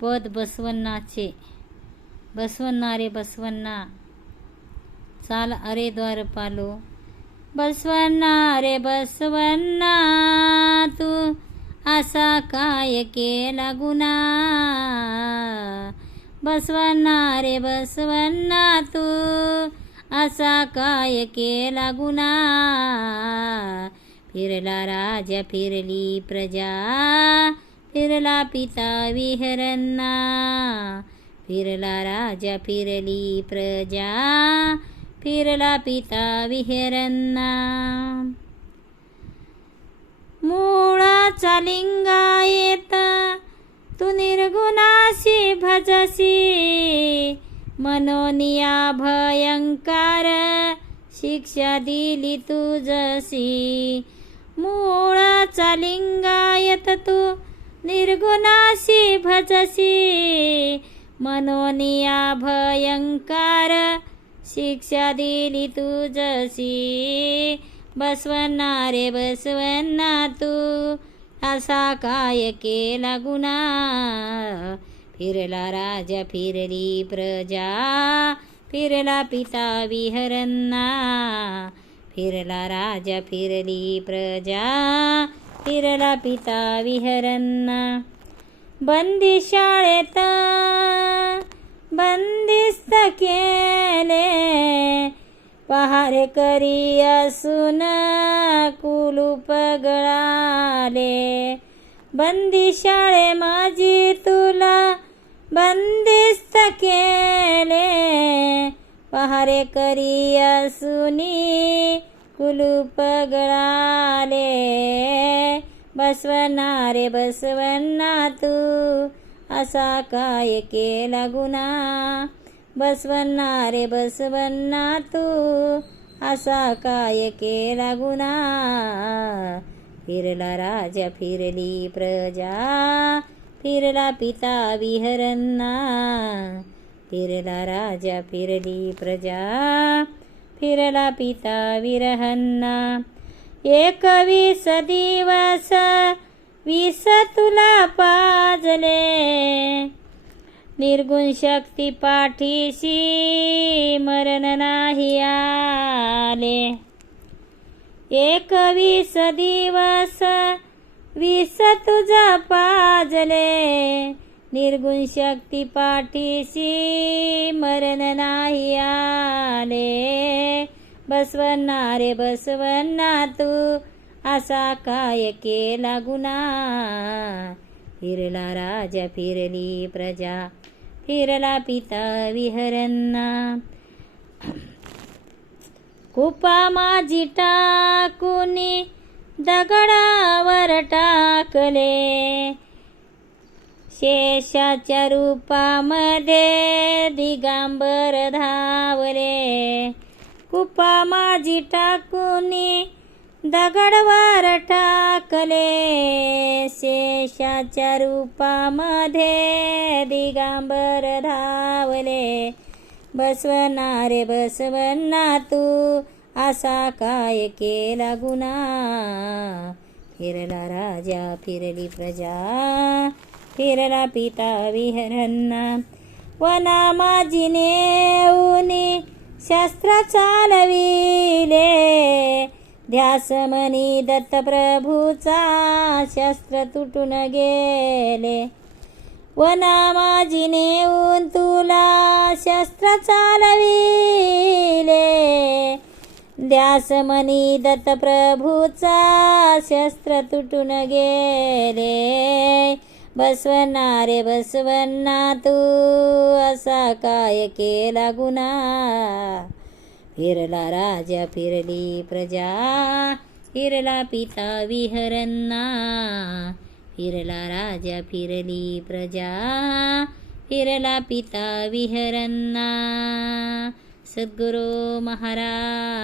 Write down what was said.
पद बसवन्नाचे बसवन्ना रे बसवन्ना. चाल अरे द्वारपालो बसवन्ना रे बसवन्ना. तू असा काय केला गुना बसवन्ना रे बसवन्ना. तू असा काय केला गुना फिरला राजा फिरली प्रजा. फिरला पिता विहरन्ना फिरला राजा फिरली प्रजा फिरला पिता विहरन्ना मूळाचा लिंगा येता तू निर्गुणाशी भजसी मनोनिया भयंकार शिक्षा दिली तुझसी मूळाचा लिंगायत तू निर्गुणासी भजसी मनोनिया भयंकार शिक्षा दिली तुझसी बसवन्ना रे बसवन्ना तू असा काय केला गुना फिरला राजा फिरली प्रजा। फिरला पिता विहरन्ना। फिरला राजा फिरली प्रजा। फिरला पिता विहरन्ना बंदी शाळेत बंदिस्त केले पहारे करी असून कुलूप गळाले बंदी शाळे माझी तुला बंदिस्त केले पहारे करी असुनी कुलूप गळाले बसवना रे बसवन्ना तू. असा काय केला गुन्हा? बसवन्ना रे बसवन्ना तू. असा काय केला गुन्हा? फिरला राजा फिरली प्रजा. फिरला पिता विहरन्ना. फिरला राजा फिरली प्रजा. फिरला पिता विरहन्ना एकवीस दिवस वीस तुला पाजले निर्गुण शक्ती पाठीशी मरण नाही आले। एकवीस दिवस वीस तुझा पाजले। निर्गुण शक्ती पाठीशी मरण नाही आले. बसवन्ना रे बसवन्ना तू असा काय केला गुना फिरला राजा फिरली प्रजा फिरला पिता विहरन्ना. कुपा माझी टाकुनी दगडावर टाकले. शेषाच्या रूपामध्ये दिगांबर धावले. कुपा माझी टाकुनी दगडवर टाकले. शेषाच्या रूपामध्ये दिगांबर धावले. बसवणारे बसवना तू असा काय केला गुना फिरला राजा फिरली प्रजा. फिरला पिता विहरन्ना वना माझी नेऊनी शस्त्र चालविले ध्यास मनी दत्तप्रभूचा शस्त्र तुटून गेले. वना माझी नेऊन तुला शस्त्र चालविले ध्यास मनी दत्तप्रभूचा शस्त्र तुटून गेले. बसवन्ना रे बसवन्ना तू असा काय केला गुन्हा? फिरला राजा फिरली प्रजा फिरला पिता विहरन्ना. फिरला राजा फिरली प्रजा फिरला पिता विहरन्ना. सद्गुरो महाराज